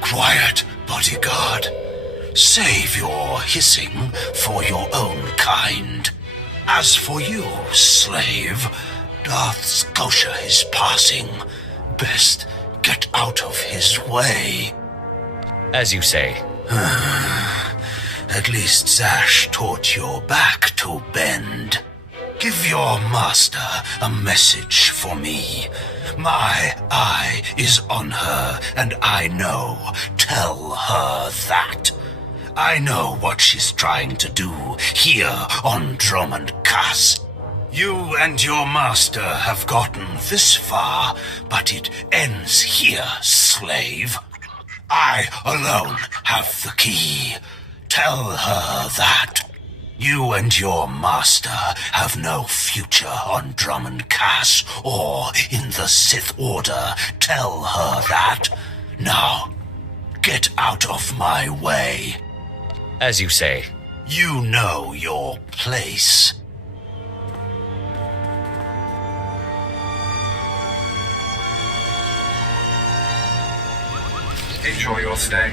Quiet, bodyguard. Save your hissing for your own kind. As for you, slave, Darth Scotia is passing. Best get out of his way. As you say. At least Zash taught your back to bend. Give your master a message for me. My eye is on her, and I know. Tell her that. I know what she's trying to do here on Dromund Kaas. You and your master have gotten this far, but it ends here, slave. I alone have the key. Tell her that. You and your master have no future on Dromund Kaas or in the Sith Order. Tell her that. Now, get out of my way. As you say. You know your place. Enjoy your stay.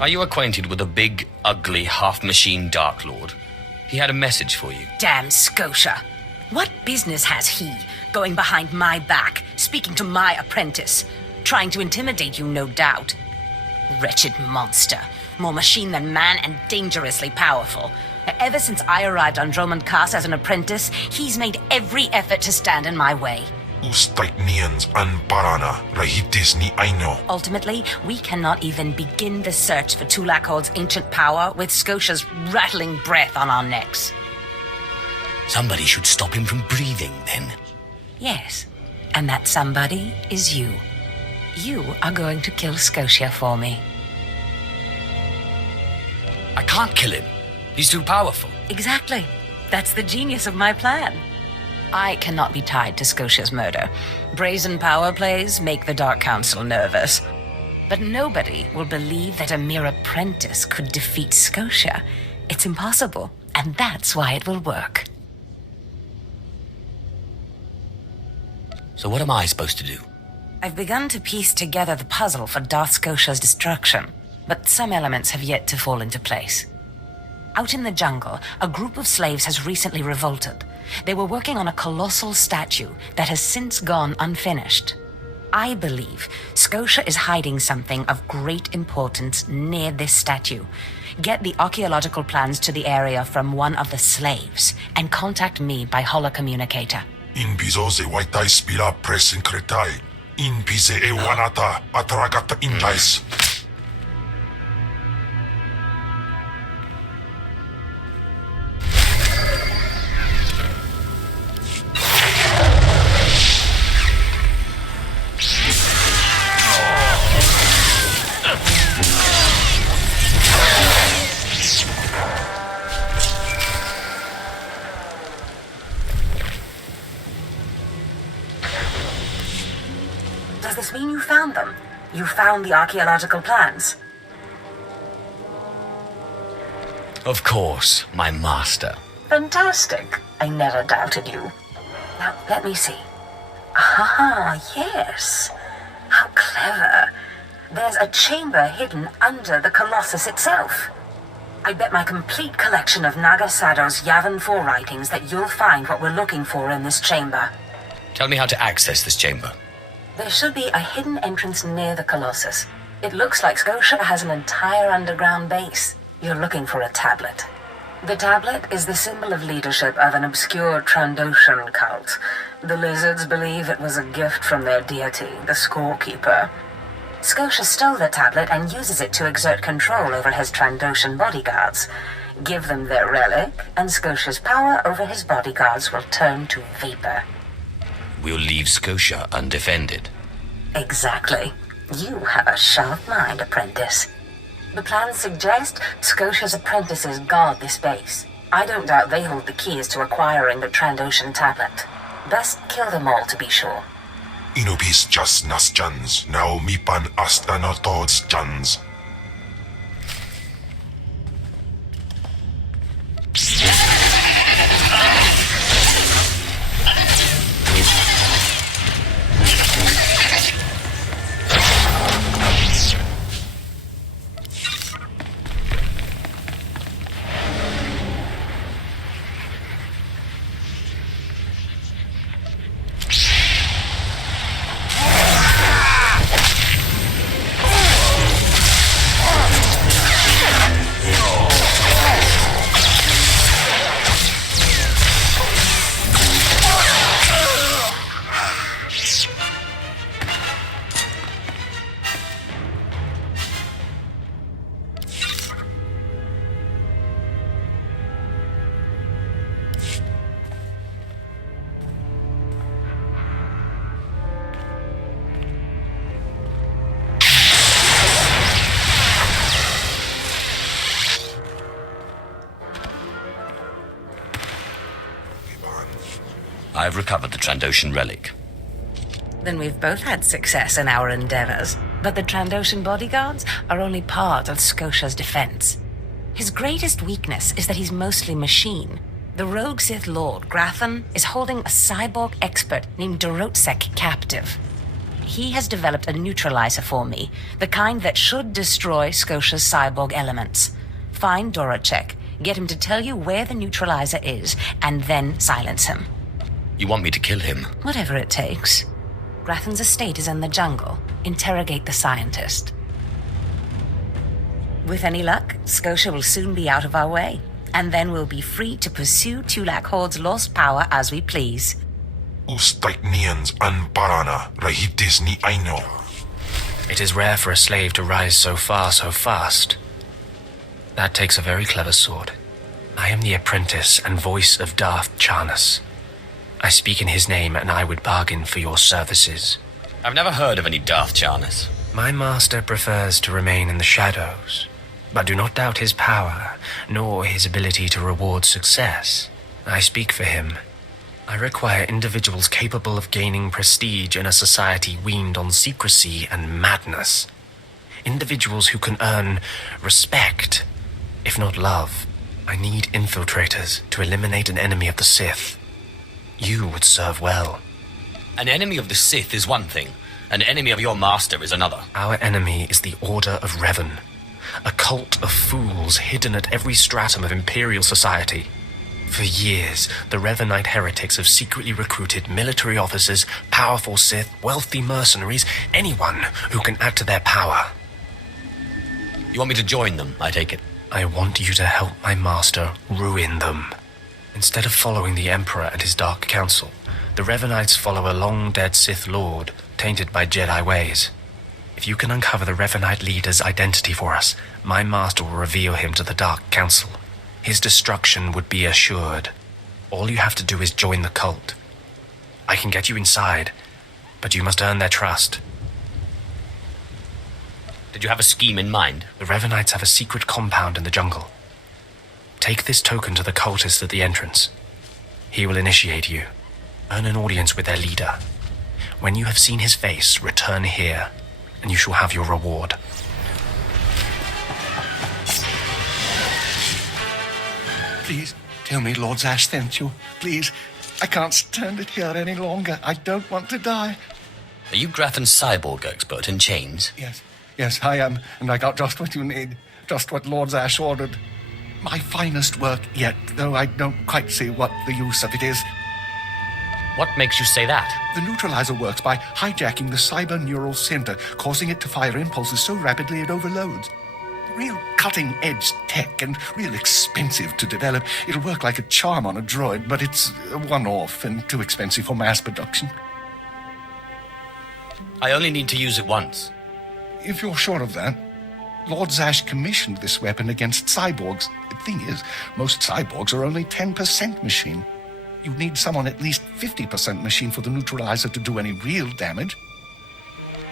Are you acquainted with a big, ugly, half-machine Dark Lord? He had a message for you. Damn Scotia. What business has he going behind my back, speaking to my apprentice? Trying to intimidate you, no doubt. Wretched monster. More machine than man and dangerously powerful. Ever since I arrived on Dromund Kaas as an apprentice, he's made every effort to stand in my way. Ultimately, we cannot even begin the search for Tulakhod's ancient power with Scotia's rattling breath on our necks. Somebody should stop him from breathing, then. Yes, and that somebody is you. You are going to kill Scotia for me. I can't kill him. He's too powerful. Exactly. That's the genius of my plan. I cannot be tied to Scotia's murder. Brazen power plays make the Dark Council nervous. But nobody will believe that a mere apprentice could defeat Scotia. It's impossible, and that's why it will work. So what am I supposed to do? I've begun to piece together the puzzle for Darth Scotia's destruction, but some elements have yet to fall into place. Out in the jungle, a group of slaves has recently revolted. They were working on a colossal statue that has since gone unfinished. I believe Scotia is hiding something of great importance near this statue. Get the archaeological plans to the area from one of the slaves, and contact me by holocommunicator. Inviso waitai spila presincretai. Invise wanata atragata indais. Does this mean you found them? You found the archaeological plans? Of course, my master. Fantastic. I never doubted you. Now, let me see. Ah, yes. How clever. There's a chamber hidden under the Colossus itself. I bet my complete collection of Naga Sado's Yavin 4 writings that you'll find what we're looking for in this chamber. Tell me how to access this chamber. There should be a hidden entrance near the Colossus. It looks like Scotia has an entire underground base. You're looking for a tablet. The tablet is the symbol of leadership of an obscure Trandoshan cult. The lizards believe it was a gift from their deity, the Scorekeeper. Scotia stole the tablet and uses it to exert control over his Trandoshan bodyguards. Give them their relic, and Scotia's power over his bodyguards will turn to vapor. We'll leave Scotia undefended. Exactly. You have a sharp mind, apprentice. The plans suggest Scotia's apprentices guard this base. I don't doubt they hold the keys to acquiring the Trandoshan tablet. Best kill them all to be sure. Inubis just nas jans, now mipan astanotods jans. I've recovered the Trandoshan relic. Then we've both had success in our endeavors. But the Trandoshan bodyguards are only part of Scotia's defense. His greatest weakness is that he's mostly machine. The rogue Sith Lord, Grathan, is holding a cyborg expert named Dorotsek captive. He has developed a neutralizer for me, the kind that should destroy Scotia's cyborg elements. Find Dorotsek, get him to tell you where the neutralizer is, and then silence him. You want me to kill him? Whatever it takes. Grathan's estate is in the jungle. Interrogate the scientist. With any luck, Scotia will soon be out of our way, and then we'll be free to pursue Tulak Horde's lost power as we please. Ustaitnians an parana, rahitis ni aino. It is rare for a slave to rise so far so fast. That takes a very clever sword. I am the apprentice and voice of Darth Charnas. I speak in his name, and I would bargain for your services. I've never heard of any Darth Charnas. My master prefers to remain in the shadows, but do not doubt his power, nor his ability to reward success. I speak for him. I require individuals capable of gaining prestige in a society weaned on secrecy and madness. Individuals who can earn respect, if not love. I need infiltrators to eliminate an enemy of the Sith. You would serve well. An enemy of the Sith is one thing. An enemy of your master is another. Our enemy is the Order of Revan, a cult of fools hidden at every stratum of Imperial society. For years, the Revanite heretics have secretly recruited military officers, powerful Sith, wealthy mercenaries, anyone who can add to their power. You want me to join them, I take it? I want you to help my master ruin them. Instead of following the Emperor and his Dark Council, the Revanites follow a long-dead Sith Lord, tainted by Jedi ways. If you can uncover the Revanite leader's identity for us, my master will reveal him to the Dark Council. His destruction would be assured. All you have to do is join the cult. I can get you inside, but you must earn their trust. Did you have a scheme in mind? The Revanites have a secret compound in the jungle. Take this token to the cultist at the entrance. He will initiate you. Earn an audience with their leader. When you have seen his face, return here, and you shall have your reward. Please, tell me Lord Zash sent you. Please, I can't stand it here any longer. I don't want to die. Are you Grathan's cyborg expert in chains? Yes, I am, and I got just what you need. Just what Lord Zash ordered. My finest work yet, though I don't quite see what the use of it is. What makes you say that? The neutralizer works by hijacking the cyber neural center, causing it to fire impulses so rapidly it overloads. Real cutting-edge tech and real expensive to develop. It'll work like a charm on a droid, but it's a one-off and too expensive for mass production. I only need to use it once. If you're sure of that, Lord Zash commissioned this weapon against cyborgs. The thing is, most cyborgs are only 10% machine. You need someone at least 50% machine for the neutralizer to do any real damage.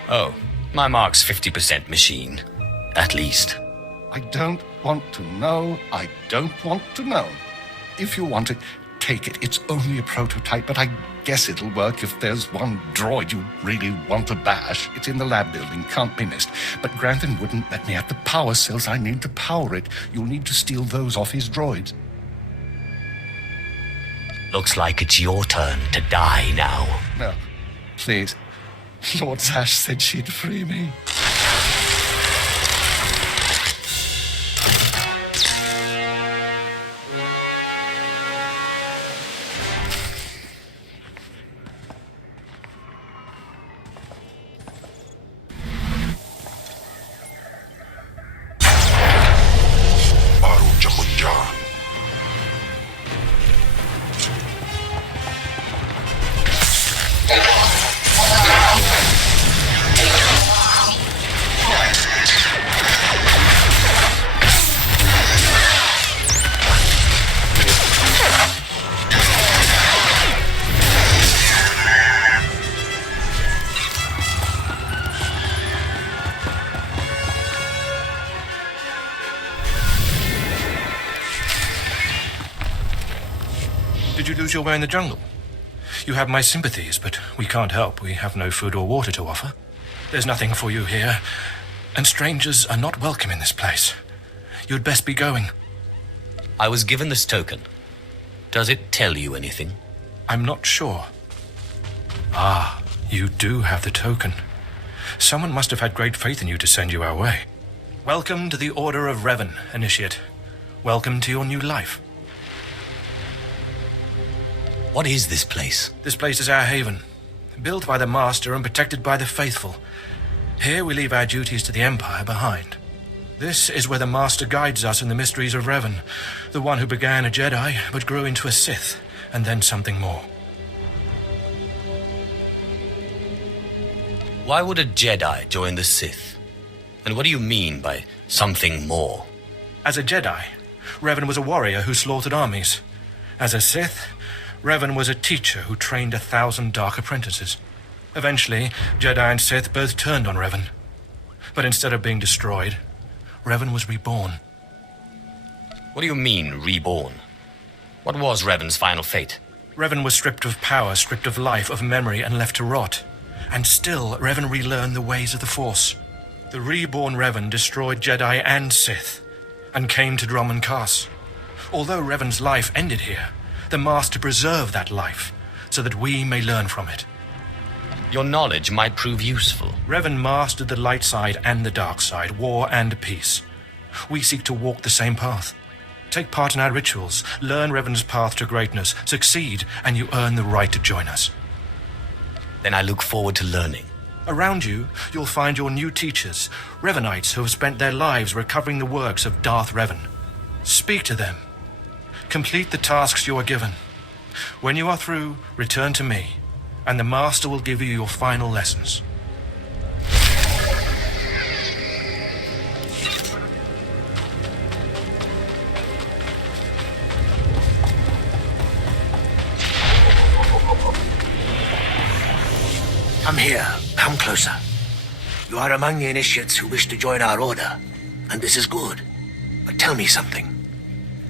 Oh, my mark's 50% machine. At least. I don't want to know. I don't want to know. If you want it, take it. It's only a prototype, but I guess it'll work if there's one droid you really want to bash. It's in the lab building, can't be missed. But Grantham wouldn't let me have the power cells I need to power it. You'll need to steal those off his droids. Looks like it's your turn to die now. No, please. Lord Zash said she'd free me. Did you lose your way in the jungle? You have my sympathies, but we can't help. We have no food or water to offer. There's nothing for you here, and strangers are not welcome in this place. You'd best be going. I was given this token. Does it tell you anything? I'm not sure. Ah, you do have the token. Someone must have had great faith in you to send you our way. Welcome to the Order of Revan, Initiate. Welcome to your new life. What is this place? This place is our haven, built by the Master and protected by the faithful. Here we leave our duties to the Empire behind. This is where the Master guides us in the mysteries of Revan, the one who began a Jedi but grew into a Sith, and then something more. Why would a Jedi join the Sith? And what do you mean by something more? As a Jedi, Revan was a warrior who slaughtered armies. As a Sith, Revan was a teacher who trained 1,000 dark apprentices. Eventually, Jedi and Sith both turned on Revan. But instead of being destroyed, Revan was reborn. What do you mean, reborn? What was Revan's final fate? Revan was stripped of power, stripped of life, of memory, and left to rot. And still, Revan relearned the ways of the Force. The reborn Revan destroyed Jedi and Sith, and came to Dromund Kaas. Although Revan's life ended here, the Master preserved that life, so that we may learn from it. Your knowledge might prove useful. Revan mastered the light side and the dark side, war and peace. We seek to walk the same path. Take part in our rituals, learn Revan's path to greatness, succeed, and you earn the right to join us. Then I look forward to learning. Around you, you'll find your new teachers, Revanites who have spent their lives recovering the works of Darth Revan. Speak to them. Complete the tasks you are given. When you are through, return to me, and the Master will give you your final lessons. Come here. Come closer. You are among the initiates who wish to join our order, and this is good. But tell me something.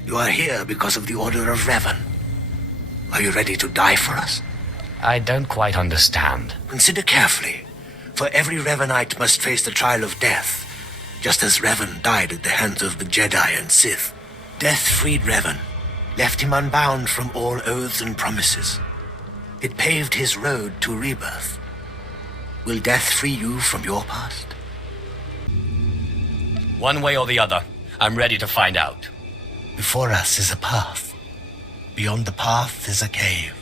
You are here because of the Order of Revan. Are you ready to die for us? I don't quite understand. Consider carefully, for every Revanite must face the trial of death, just as Revan died at the hands of the Jedi and Sith. Death freed Revan, left him unbound from all oaths and promises. It paved his road to rebirth. Will death free you from your past? One way or the other, I'm ready to find out. Before us is a path. Beyond the path is a cave.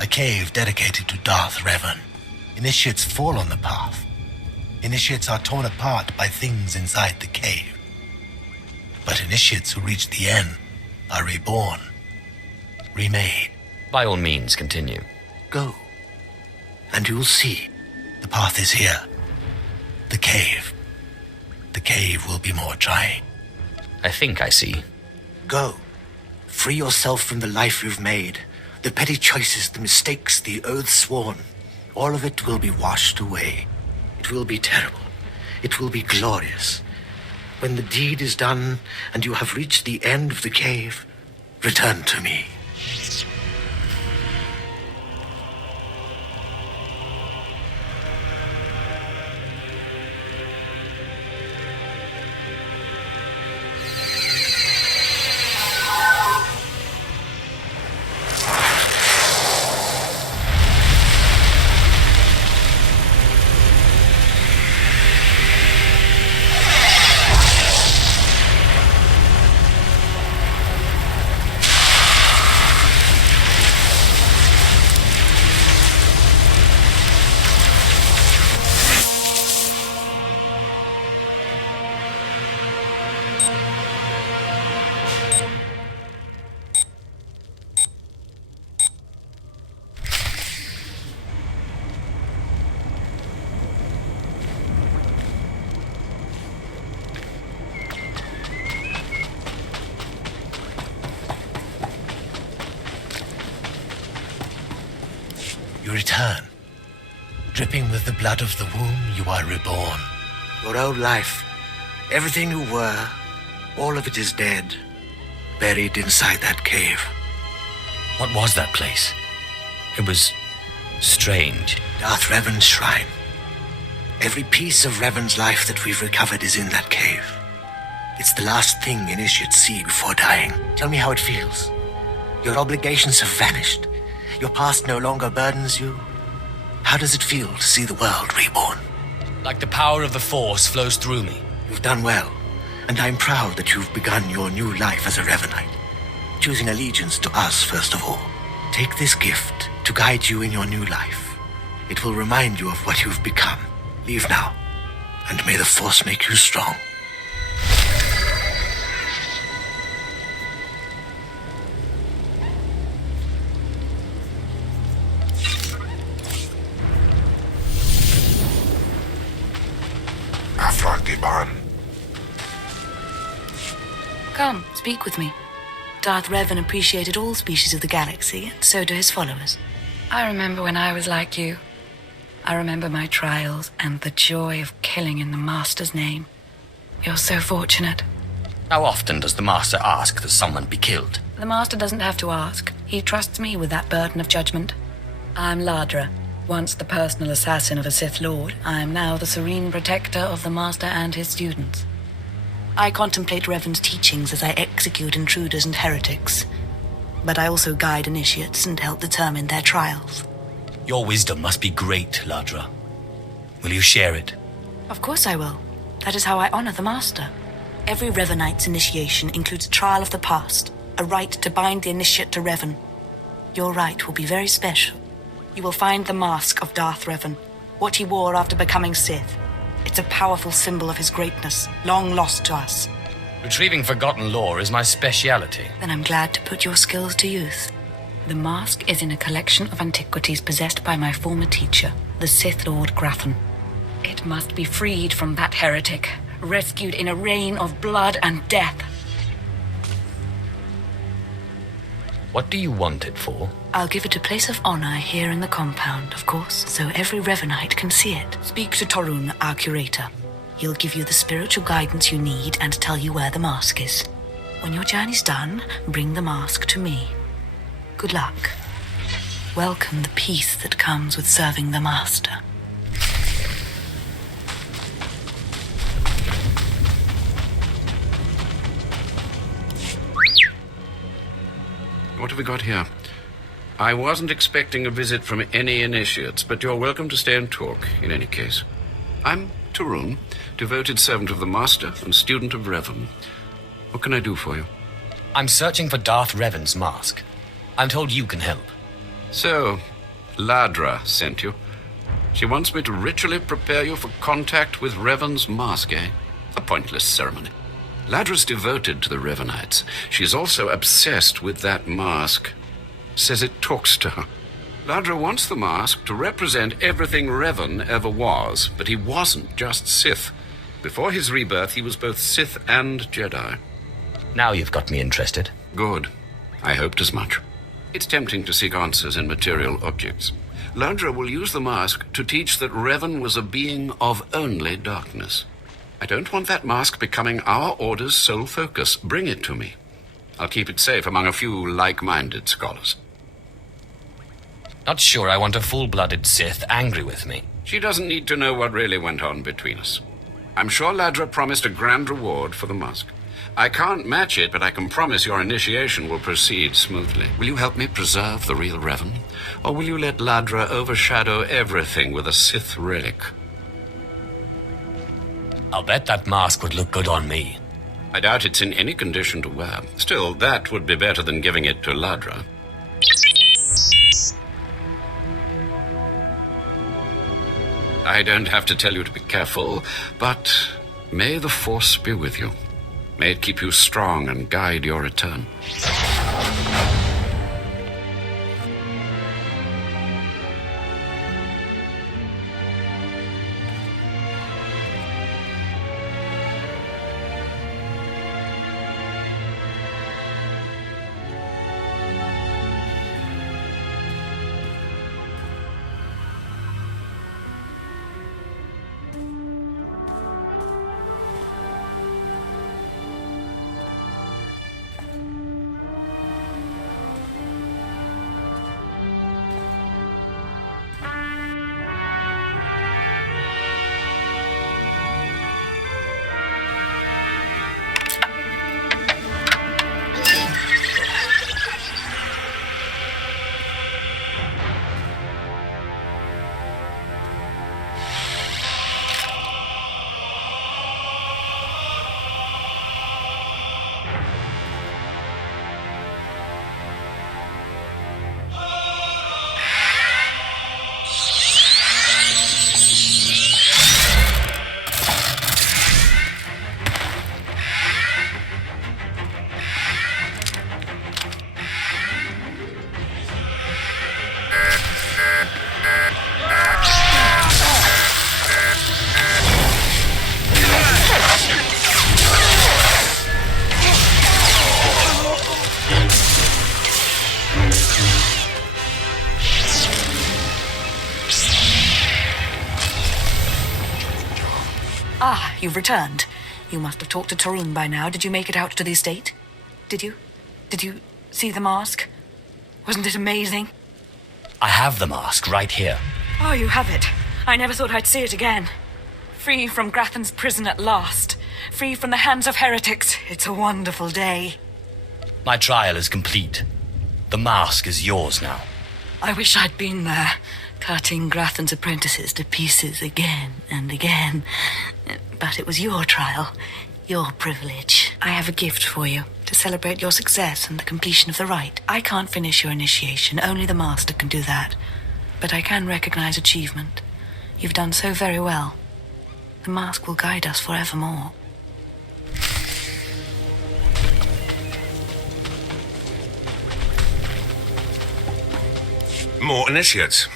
A cave dedicated to Darth Revan. Initiates fall on the path. Initiates are torn apart by things inside the cave. But initiates who reach the end are reborn, remade. By all means, continue. Go, and you'll see. The path is here. The cave. The cave will be more trying. I think I see. Go. Free yourself from the life you've made. The petty choices, the mistakes, the oaths sworn. All of it will be washed away. It will be terrible. It will be glorious. When the deed is done and you have reached the end of the cave, return to me. You return. Dripping with the blood of the womb, you are reborn. Your old life, everything you were, all of it is dead, buried inside that cave. What was that place? It was strange. Darth Revan's shrine. Every piece of Revan's life that we've recovered is in that cave. It's the last thing initiates see before dying. Tell me how it feels. Your obligations have vanished. Your past no longer burdens you. How does it feel to see the world reborn? Like the power of the Force flows through me. You've done well, and I'm proud that you've begun your new life as a Revanite, choosing allegiance to us first of all. Take this gift to guide you in your new life. It will remind you of what you've become. Leave now, and may the Force make you strong. Come, speak with me. Darth Revan appreciated all species of the galaxy, and so do his followers. I remember when I was like you. I remember my trials and the joy of killing in the Master's name. You're so fortunate. How often does the Master ask that someone be killed? The Master doesn't have to ask. He trusts me with that burden of judgment. I'm Ladra. Once the personal assassin of a Sith Lord, I am now the serene protector of the Master and his students. I contemplate Revan's teachings as I execute intruders and heretics. But I also guide initiates and help determine their trials. Your wisdom must be great, Ladra. Will you share it? Of course I will. That is how I honor the Master. Every Revanite's initiation includes a trial of the past, a rite to bind the initiate to Revan. Your rite will be very special. You will find the mask of Darth Revan, what he wore after becoming Sith. It's a powerful symbol of his greatness, long lost to us. Retrieving forgotten lore is my speciality. Then I'm glad to put your skills to use. The mask is in a collection of antiquities possessed by my former teacher, the Sith Lord Grafton. It must be freed from that heretic, rescued in a rain of blood and death. What do you want it for? I'll give it a place of honor here in the compound, of course, so every Revanite can see it. Speak to Torun, our curator. He'll give you the spiritual guidance you need and tell you where the mask is. When your journey's done, bring the mask to me. Good luck. Welcome the peace that comes with serving the Master. What have we got here? I wasn't expecting a visit from any initiates, but you're welcome to stay and talk, in any case. I'm Torun, devoted servant of the Master and student of Revan. What can I do for you? I'm searching for Darth Revan's mask. I'm told you can help. So, Ladra sent you. She wants me to ritually prepare you for contact with Revan's mask, eh? A pointless ceremony. Ladra's devoted to the Revanites. She's also obsessed with that mask. Says it talks to her. Ladra wants the mask to represent everything Revan ever was, but he wasn't just Sith. Before his rebirth, he was both Sith and Jedi. Now you've got me interested. Good. I hoped as much. It's tempting to seek answers in material objects. Ladra will use the mask to teach that Revan was a being of only darkness. I don't want that mask becoming our Order's sole focus. Bring it to me. I'll keep it safe among a few like-minded scholars. Not sure I want a full-blooded Sith angry with me. She doesn't need to know what really went on between us. I'm sure Ladra promised a grand reward for the mask. I can't match it, but I can promise your initiation will proceed smoothly. Will you help me preserve the real Revan? Or will you let Ladra overshadow everything with a Sith relic? I'll bet that mask would look good on me. I doubt it's in any condition to wear. Still, that would be better than giving it to Ladra. I don't have to tell you to be careful, but may the Force be with you. May it keep you strong and guide your return. Ah, you've returned. You must have talked to Dromund by now. Did you make it out to the estate? Did you? Did you see the mask? Wasn't it amazing? I have the mask right here. Oh, you have it. I never thought I'd see it again. Free from Grathan's prison at last. Free from the hands of heretics. It's a wonderful day. My trial is complete. The mask is yours now. I wish I'd been there, cutting Grathan's apprentices to pieces again and again. But it was your trial, your privilege. I have a gift for you to celebrate your success and the completion of the rite. I can't finish your initiation, only the Master can do that. But I can recognize achievement. You've done so very well. The mask will guide us forevermore. More initiates.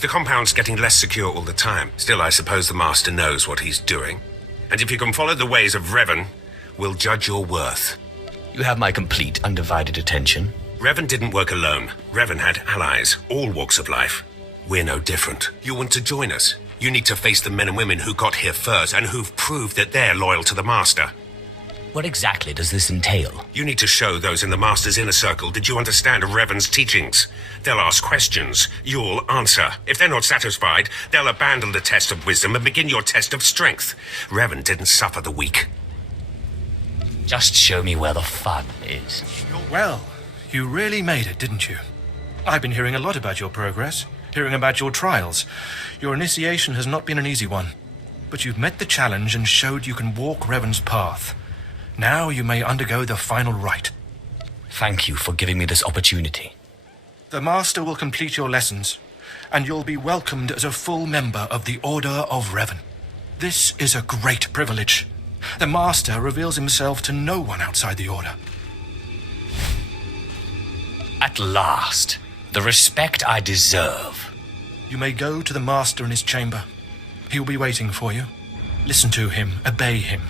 The compound's getting less secure all the time. Still, I suppose the Master knows what he's doing. And if you can follow the ways of Revan, we'll judge your worth. You have my complete, undivided attention. Revan didn't work alone. Revan had allies, all walks of life. We're no different. You want to join us? You need to face the men and women who got here first and who've proved that they're loyal to the Master. What exactly does this entail? You need to show those in the Master's inner circle that you understand Revan's teachings. They'll ask questions. You'll answer. If they're not satisfied, they'll abandon the test of wisdom and begin your test of strength. Revan didn't suffer the weak. Just show me where the fun is. Well, you really made it, didn't you? I've been hearing a lot about your progress, hearing about your trials. Your initiation has not been an easy one, but you've met the challenge and showed you can walk Revan's path. Now you may undergo the final rite. Thank you for giving me this opportunity. The Master will complete your lessons, and you'll be welcomed as a full member of the Order of Revan. This is a great privilege. The Master reveals himself to no one outside the Order. At last, the respect I deserve. You may go to the Master in his chamber. He will be waiting for you. Listen to him, obey him.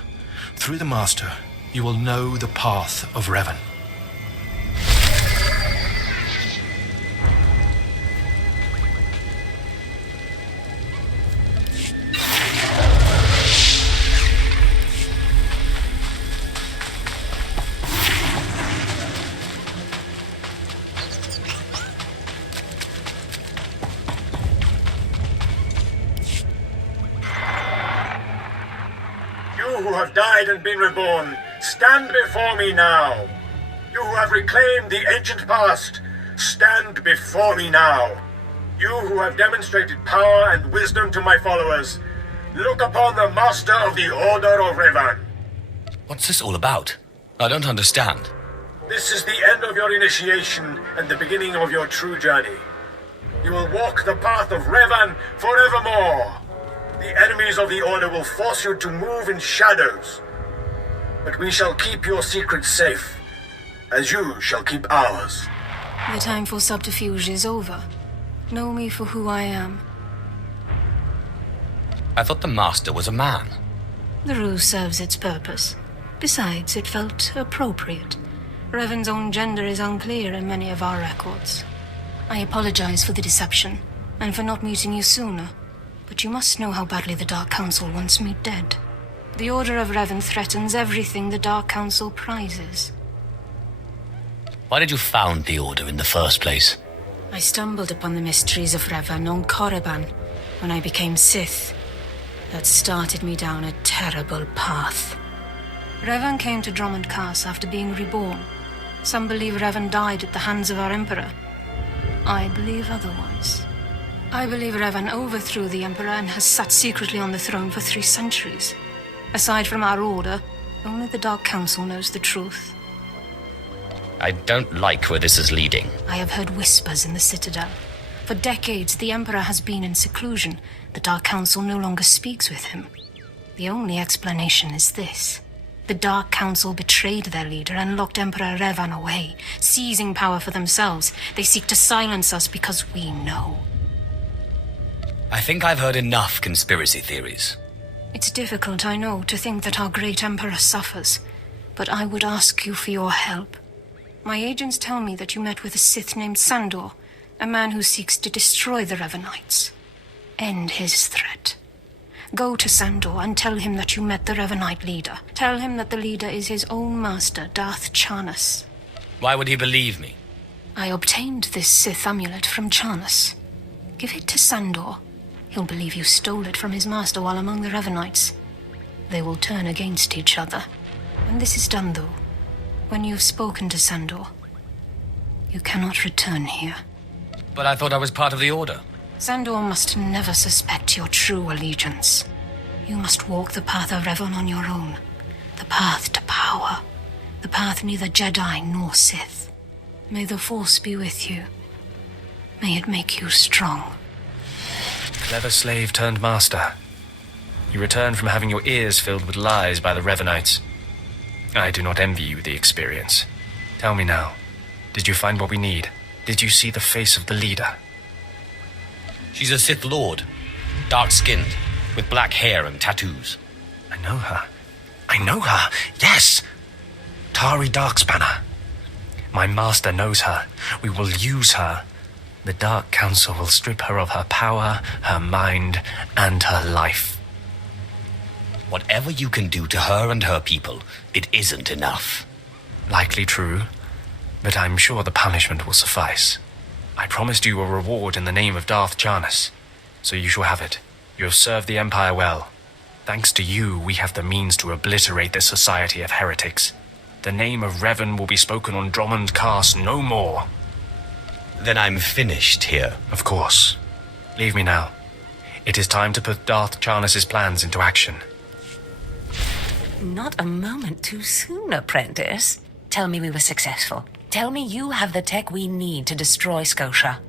Through the Master, you will know the path of Revan. have died and been reborn, stand before me now. You who have reclaimed the ancient past, stand before me now. You who have demonstrated power and wisdom to my followers, look upon the Master of the Order of Revan. What's this all about? I don't understand. This is the end of your initiation and the beginning of your true journey. You will walk the path of Revan forevermore. The enemies of the Order will force you to move in shadows. But we shall keep your secrets safe, as you shall keep ours. The time for subterfuge is over. Know me for who I am. I thought the Master was a man. The ruse serves its purpose. Besides, it felt appropriate. Revan's own gender is unclear in many of our records. I apologize for the deception, and for not meeting you sooner. But you must know how badly the Dark Council wants me dead. The Order of Revan threatens everything the Dark Council prizes. Why did you found the Order in the first place? I stumbled upon the mysteries of Revan on Korriban when I became Sith. That started me down a terrible path. Revan came to Dromund Kaas after being reborn. Some believe Revan died at the hands of our Emperor. I believe otherwise. I believe Revan overthrew the Emperor and has sat secretly on the throne for 3 centuries. Aside from our Order, only the Dark Council knows the truth. I don't like where this is leading. I have heard whispers in the Citadel. For decades, the Emperor has been in seclusion. The Dark Council no longer speaks with him. The only explanation is this. The Dark Council betrayed their leader and locked Emperor Revan away, seizing power for themselves. They seek to silence us because we know. I think I've heard enough conspiracy theories. It's difficult, I know, to think that our great Emperor suffers, but I would ask you for your help. My agents tell me that you met with a Sith named Sandor, a man who seeks to destroy the Revanites. End his threat. Go to Sandor and tell him that you met the Revanite leader. Tell him that the leader is his own master, Darth Charnas. Why would he believe me? I obtained this Sith amulet from Charnas. Give it to Sandor. He'll believe you stole it from his master while among the Revanites. They will turn against each other. When this is done, though, when you've spoken to Sandor, you cannot return here. But I thought I was part of the Order. Sandor must never suspect your true allegiance. You must walk the path of Revan on your own. The path to power. The path neither Jedi nor Sith. May the Force be with you. May it make you strong. Clever slave turned master. You return from having your ears filled with lies by the Revanites. I do not envy you the experience. Tell me now, did you find what we need? Did you see the face of the leader? She's a Sith Lord, dark-skinned, with black hair and tattoos. I know her. I know her, yes! Tari Darkspanner. My master knows her. We will use her. The Dark Council will strip her of her power, her mind, and her life. Whatever you can do to her and her people, it isn't enough. Likely true, but I'm sure the punishment will suffice. I promised you a reward in the name of Darth Charnas, so you shall have it. You have served the Empire well. Thanks to you, we have the means to obliterate this society of heretics. The name of Revan will be spoken on Dromund Kaas no more. Then I'm finished here. Of course. Leave me now. It is time to put Darth Charnas' plans into action. Not a moment too soon, apprentice. Tell me we were successful. Tell me you have the tech we need to destroy Scotia.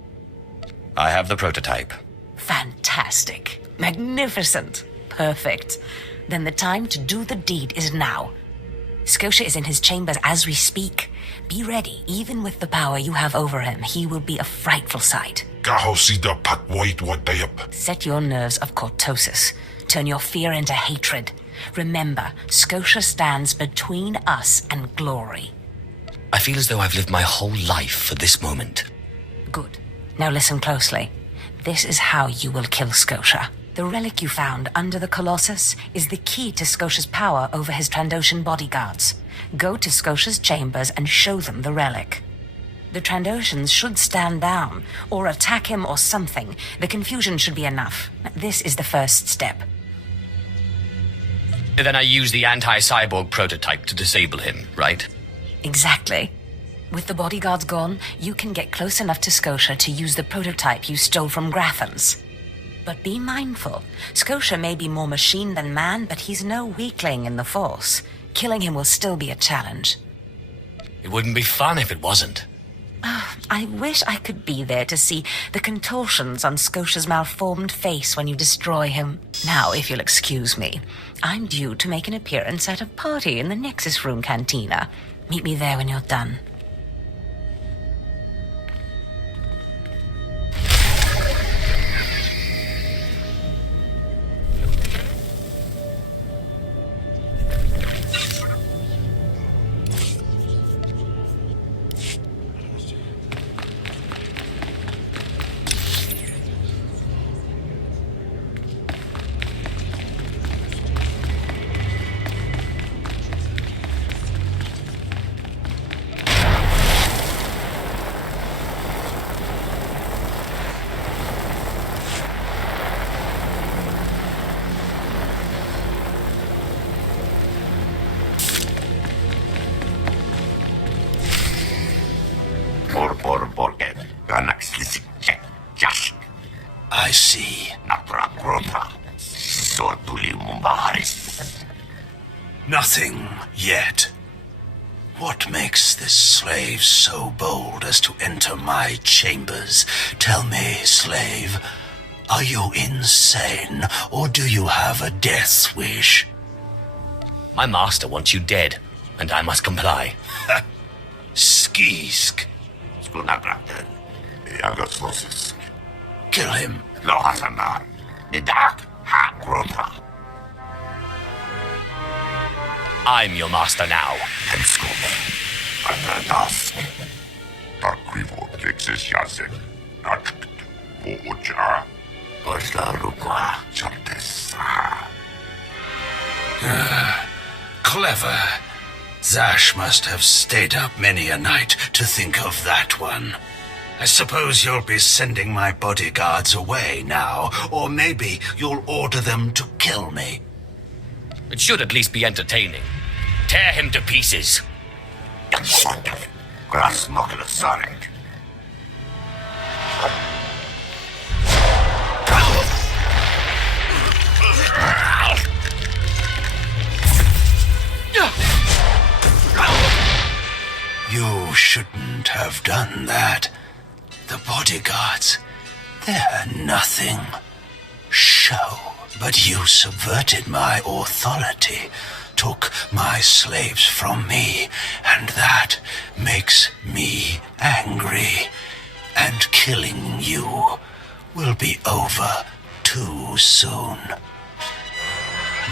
I have the prototype. Fantastic. Magnificent. Perfect. Then the time to do the deed is now. Scotia is in his chambers as we speak. Be ready. Even with the power you have over him, he will be a frightful sight. Set your nerves of cortosis. Turn your fear into hatred. Remember, Scotia stands between us and glory. I feel as though I've lived my whole life for this moment. Good. Now listen closely. This is how you will kill Scotia. The relic you found under the Colossus is the key to Scotia's power over his Trandoshan bodyguards. Go to Scotia's chambers and show them the relic. The Trandoshans should stand down, or attack him or something. The confusion should be enough. This is the first step. Then I use the anti-cyborg prototype to disable him, right? Exactly. With the bodyguards gone, you can get close enough to Scotia to use the prototype you stole from Grathans. But be mindful. Scotia may be more machine than man, but he's no weakling in the Force. Killing him will still be a challenge. It wouldn't be fun if it wasn't. I wish I could be there to see the contortions on Scotia's malformed face when you destroy him. Now, if you'll excuse me, I'm due to make an appearance at a party in the Nexus Room Cantina. Meet me there when you're done. I see. Nothing yet. What makes this slave so bold as to enter my chambers? Tell me, slave, are you insane, or do you have a death wish? My master wants you dead, and I must comply. Skisk. Kill him. I'm your master now. Clever. Zash must have stayed up many a night to think of that one. I suppose you'll be sending my bodyguards away now, or maybe you'll order them to kill me. It should at least be entertaining. Tear him to pieces. You shouldn't have done that. The bodyguards, they're nothing. Show. But you subverted my authority, took my slaves from me, and that makes me angry. And killing you will be over too soon.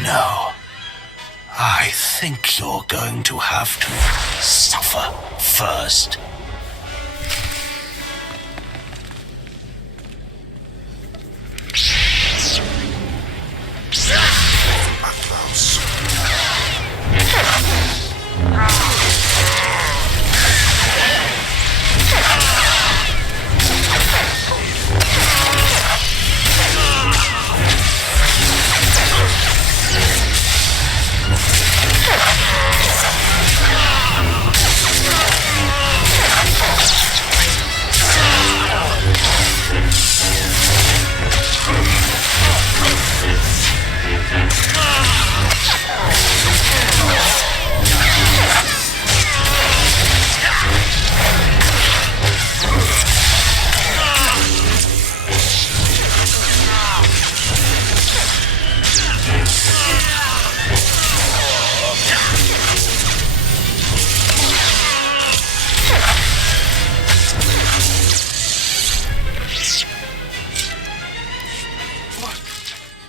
No. I think you're going to have to suffer first.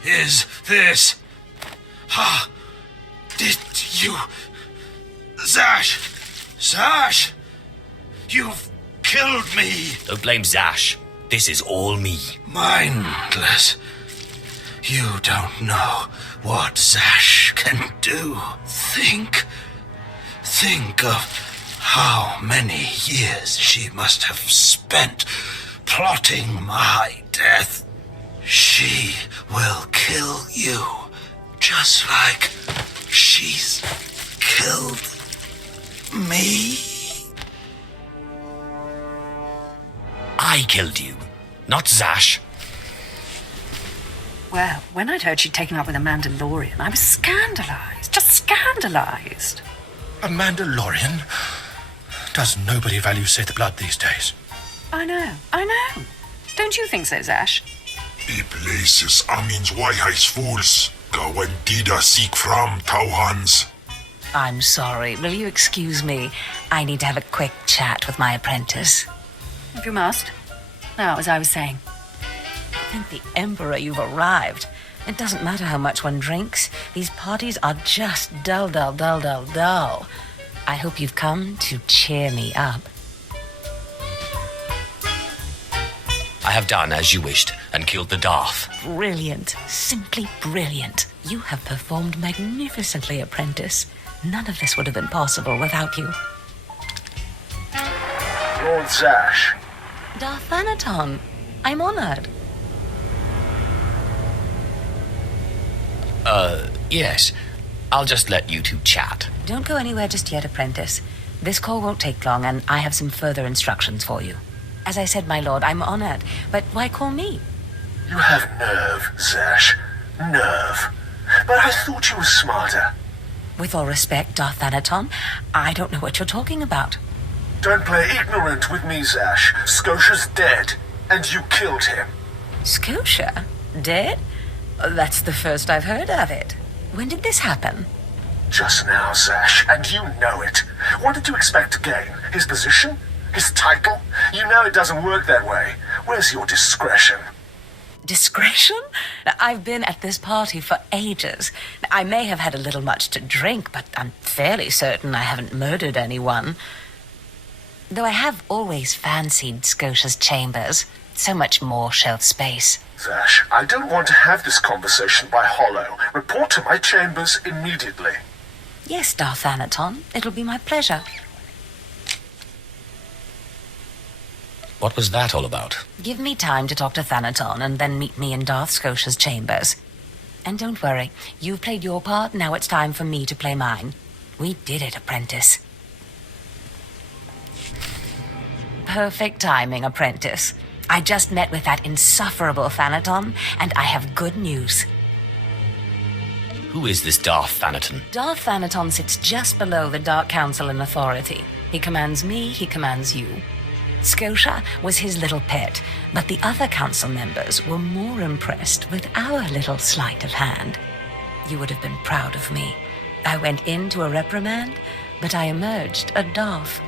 Is this? Ha! Did you... Zash! Zash! You've killed me! Don't blame Zash. This is all me. Mindless. You don't know what Zash can do. Think of how many years she must have spent plotting my death. She will kill you, just like she's killed me. I killed you, not Zash. Well, when I'd heard she'd taken up with a Mandalorian, I was scandalized. Just scandalized. A Mandalorian? Does nobody value Sith blood these days? I know. Don't you think so, Zash? The places Amin's Waiheis fools. Gawantida seek from Tauhans. I'm sorry. Will you excuse me? I need to have a quick chat with my apprentice. If you must. Now, as I was saying. Thank the Emperor you've arrived. It doesn't matter how much one drinks. These parties are just dull. I hope you've come to cheer me up. I have done as you wished and killed the Darth. Brilliant. Simply brilliant. You have performed magnificently, apprentice. None of this would have been possible without you. Lord Zash. Darth Thanaton, I'm honored. Yes. I'll just let you two chat. Don't go anywhere just yet, apprentice. This call won't take long, and I have some further instructions for you. As I said, my lord, I'm honored, but why call me? You have nerve, Zash. Nerve. But I thought you were smarter. With all respect, Darth Thanaton, I don't know what you're talking about. Don't play ignorant with me, Zash. Scotia's dead, and you killed him. Scotia? Dead? That's the first I've heard of it. When did this happen? Just now, Zash, and you know it. What did you expect to gain? His position? His title? You know it doesn't work that way. Where's your discretion? Discretion? I've been at this party for ages. I may have had a little much to drink, but I'm fairly certain I haven't murdered anyone. Though I have always fancied Scotia's chambers. So much more shelf space. Zash, I don't want to have this conversation by hollow. Report to my chambers immediately. Yes, Darth Thanaton. It'll be my pleasure. What was that all about? Give me time to talk to Thanaton and then meet me in Darth Scotia's chambers. And don't worry, you've played your part, now it's time for me to play mine. We did it, apprentice. Perfect timing, apprentice. I just met with that insufferable Thanaton, and I have good news. Who is this Darth Thanaton? Darth Thanaton sits just below the Dark Council in authority. He commands me, he commands you. Scotia was his little pet, but the other council members were more impressed with our little sleight of hand. You would have been proud of me. I went into a reprimand, but I emerged a Darth.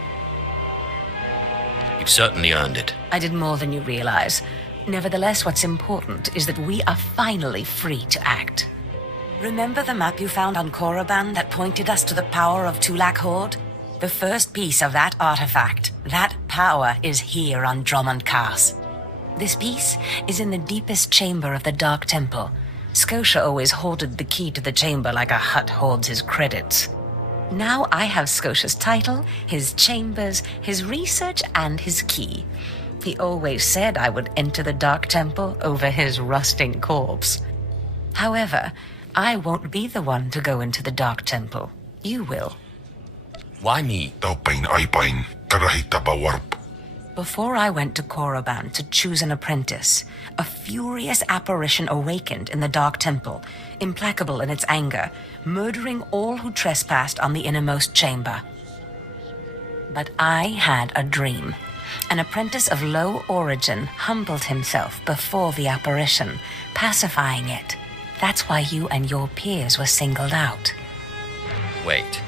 You've certainly earned it. I did more than you realize. Nevertheless, what's important is that we are finally free to act. Remember the map you found on Korriban that pointed us to the power of Tulak Horde? The first piece of that artifact, that power, is here on Dromund Kaas. This piece is in the deepest chamber of the Dark Temple. Scotia always hoarded the key to the chamber like a Hutt hoards his credits. Now I have Scotia's title, his chambers, his research, and his key. He always said I would enter the Dark Temple over his rusting corpse. However, I won't be the one to go into the Dark Temple. You will. Why me? Before I went to Korriban to choose an apprentice, a furious apparition awakened in the Dark Temple, implacable in its anger, murdering all who trespassed on the innermost chamber. But I had a dream. An apprentice of low origin humbled himself before the apparition, pacifying it. That's why you and your peers were singled out. Wait.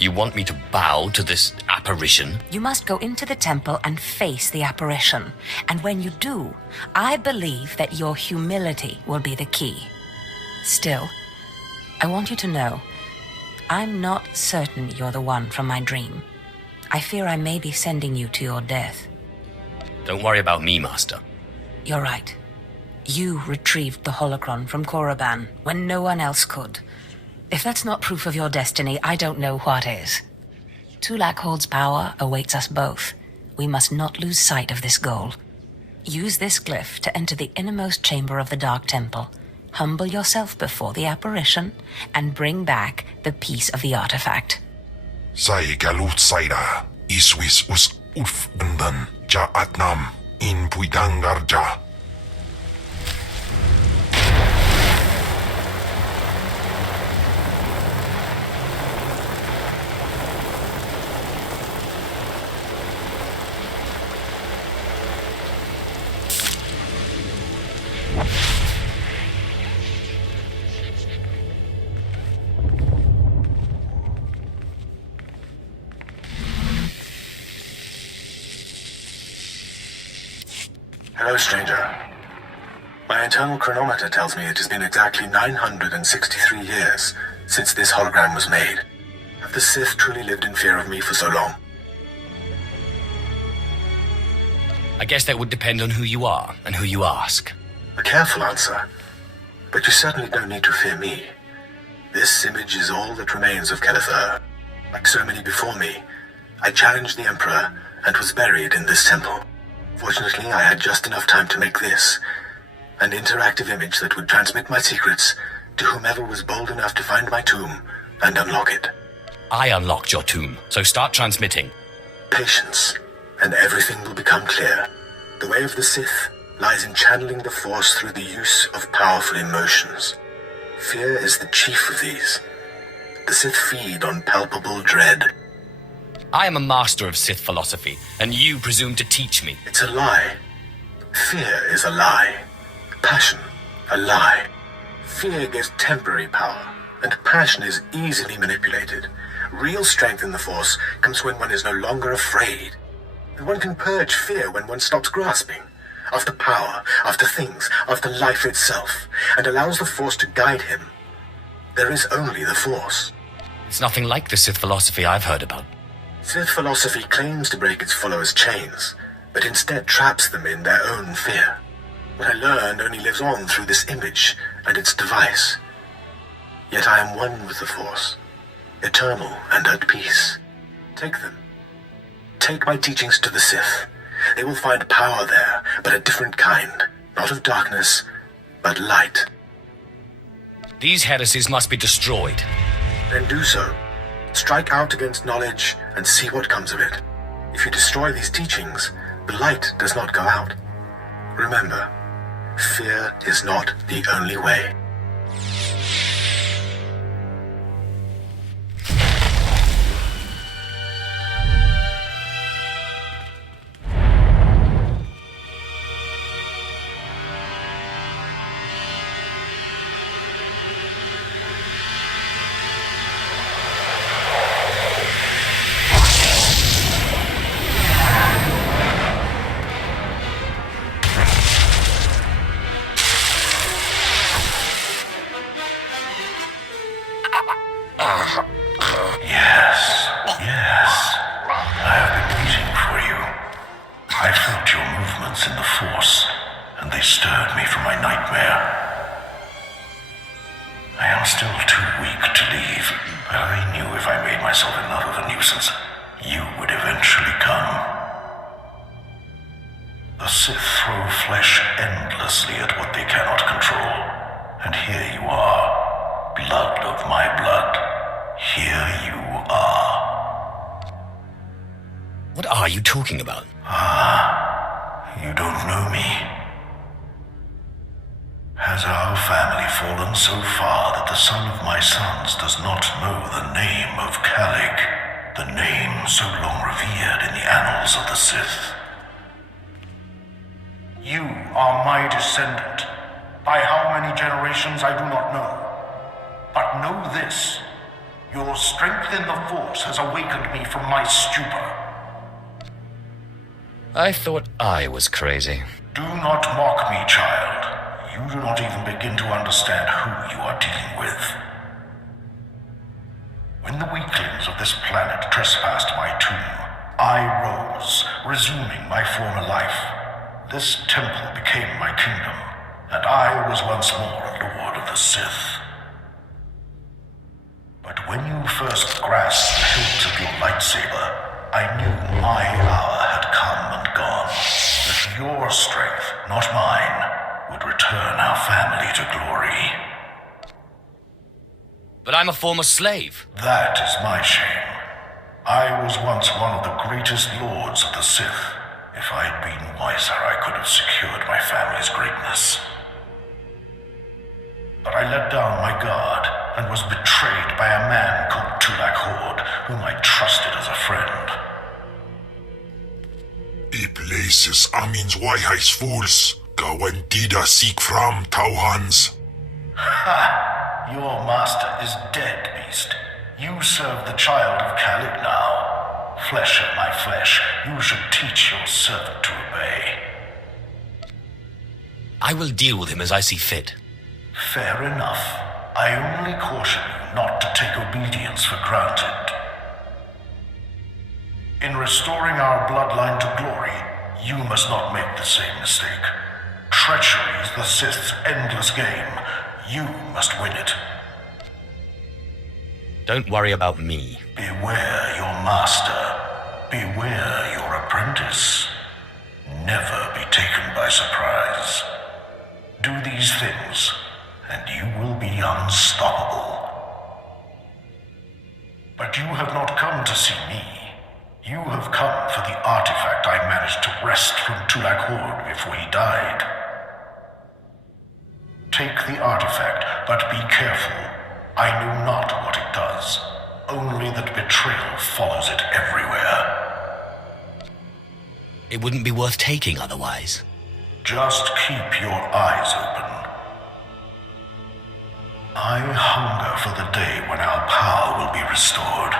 You want me to bow to this apparition? You must go into the temple and face the apparition. And when you do, I believe that your humility will be the key. Still, I want you to know, I'm not certain you're the one from my dream. I fear I may be sending you to your death. Don't worry about me, Master. You're right. You retrieved the holocron from Korriban when no one else could. If that's not proof of your destiny, I don't know what is. Tulak Horde's power awaits us both. We must not lose sight of this goal. Use this glyph to enter the innermost chamber of the Dark Temple. Humble yourself before the apparition and bring back the piece of the artifact. Sai galut saira, iswis us uf undan, ja atnam, in puidangarja. Hello, stranger. My internal chronometer tells me it has been exactly 963 years since this hologram was made. Have the Sith truly lived in fear of me for so long? I guess that would depend on who you are and who you ask. A careful answer, but you certainly don't need to fear me. This image is all that remains of Kelethur. Like so many before me, I challenged the Emperor and was buried in this temple. Fortunately, I had just enough time to make this, an interactive image that would transmit my secrets to whomever was bold enough to find my tomb and unlock it. I unlocked your tomb, so start transmitting. Patience, and everything will become clear. The way of the Sith lies in channeling the Force through the use of powerful emotions. Fear is the chief of these. The Sith feed on palpable dread. I am a master of Sith philosophy, and you presume to teach me. It's a lie. Fear is a lie. Passion, a lie. Fear gives temporary power, and passion is easily manipulated. Real strength in the Force comes when one is no longer afraid. And one can purge fear when one stops grasping, after power, after things, after life itself, and allows the Force to guide him. There is only the Force. It's nothing like the Sith philosophy I've heard about. Sith philosophy claims to break its followers' chains, but instead traps them in their own fear. What I learned only lives on through this image and its device. Yet I am one with the Force, eternal and at peace. Take them. Take my teachings to the Sith. They will find power there, but a different kind. Not of darkness, but light. These heresies must be destroyed. Then do so. Strike out against knowledge and see what comes of it. If you destroy these teachings, the light does not go out. Remember, fear is not the only way. I thought I was crazy. Do not mock me, child. You do not even begin to understand who you are dealing with. When the weaklings of this planet trespassed my tomb, I rose, resuming my former life. This temple became my kingdom, and I was once more a lord of the Sith. But when you first grasped the hilt of your lightsaber, I knew my hour had come and gone. That your strength, not mine, would return our family to glory. But I'm a former slave. That is my shame. I was once one of the greatest lords of the Sith. If I'd been wiser, I could have secured my family's greatness. But I let down my guard and was betrayed by a man called Tulak Hord, whom I trusted as a friend. I places Amin's Waiheis fools. Gawantida seek from Tauhans. Ha! Your master is dead, beast. You serve the child of Khalid now. Flesh of my flesh, you should teach your servant to obey. I will deal with him as I see fit. Fair enough. I only caution you not to take obedience for granted. In restoring our bloodline to glory, you must not make the same mistake. Treachery is the Sith's endless game. You must win it. Don't worry about me. Beware your master. Beware your apprentice. Never be taken by surprise. Do these things, and you will be unstoppable. But you have not come to see me. You have come for the artifact I managed to wrest from Tulak Hord before he died. Take the artifact, but be careful. I know not what it does, only that betrayal follows it everywhere. It wouldn't be worth taking otherwise. Just keep your eyes open. I hunger for the day when our power will be restored.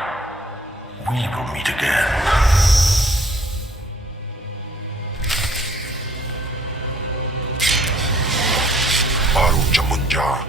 We will meet again. Baru Jamunja.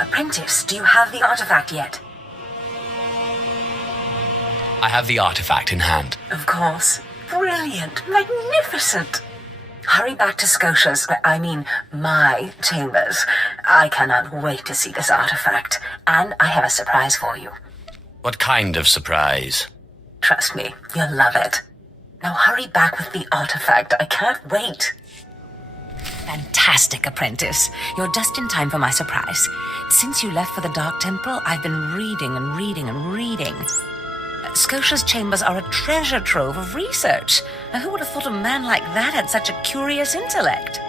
Apprentice, do you have the artifact yet? I have the artifact in hand. Of course. Brilliant. Magnificent. Hurry back to Scotia's, my chambers. I cannot wait to see this artifact. And I have a surprise for you. What kind of surprise? Trust me, you'll love it. Now hurry back with the artifact. I can't wait. Fantastic, Apprentice. You're just in time for my surprise. Since you left for the Dark Temple, I've been reading and reading and reading. Scotia's chambers are a treasure trove of research. Now, who would have thought a man like that had such a curious intellect?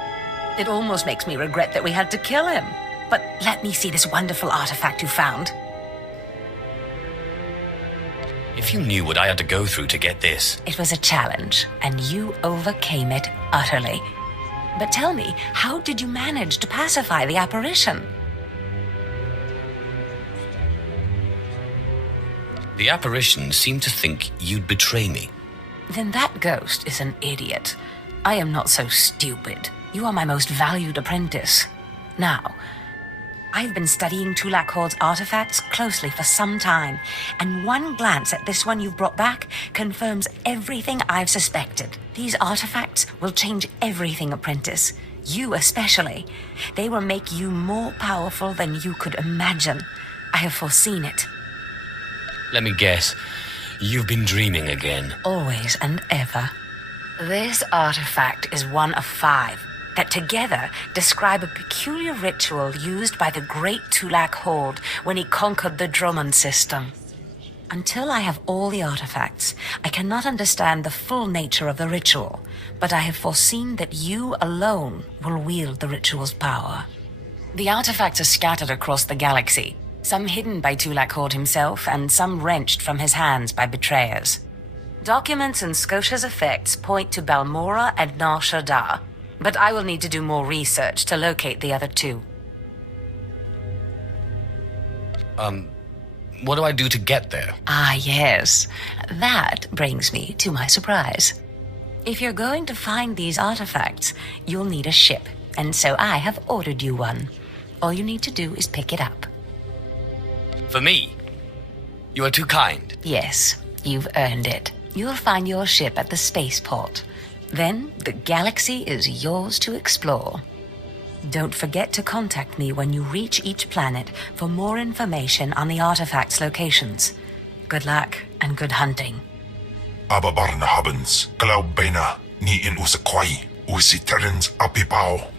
It almost makes me regret that we had to kill him. But let me see this wonderful artifact you found. If you knew what I had to go through to get this... It was a challenge, and you overcame it utterly. But tell me, how did you manage to pacify the apparition? The apparition seemed to think you'd betray me. Then that ghost is an idiot. I am not so stupid. You are my most valued apprentice. Now, I've been studying Tulak Hord's artifacts closely for some time, and one glance at this one you've brought back confirms everything I've suspected. These artifacts will change everything, Apprentice. You especially. They will make you more powerful than you could imagine. I have foreseen it. Let me guess. You've been dreaming again. Always and ever. This artifact is one of 5 that together describe a peculiar ritual used by the great Tulak Hord when he conquered the Dromund system. Until I have all the artifacts, I cannot understand the full nature of the ritual, but I have foreseen that you alone will wield the ritual's power. The artifacts are scattered across the galaxy, some hidden by Tulak Hord himself, and some wrenched from his hands by betrayers. Documents in Scotia's effects point to Balmora and Nar Shaddaa, but I will need to do more research to locate the other 2. What do I do to get there? Ah, yes. That brings me to my surprise. If you're going to find these artifacts, you'll need a ship. and so I have ordered you one. All you need to do is pick it up. For me? You are too kind. Yes, you've earned it. You'll find your ship at the spaceport. Then the galaxy is yours to explore. Don't forget to contact me when you reach each planet for more information on the artifact's locations. Good luck and good hunting. Ababarna habens, glaub beina, ni in usa kwai, usi terrens apipao.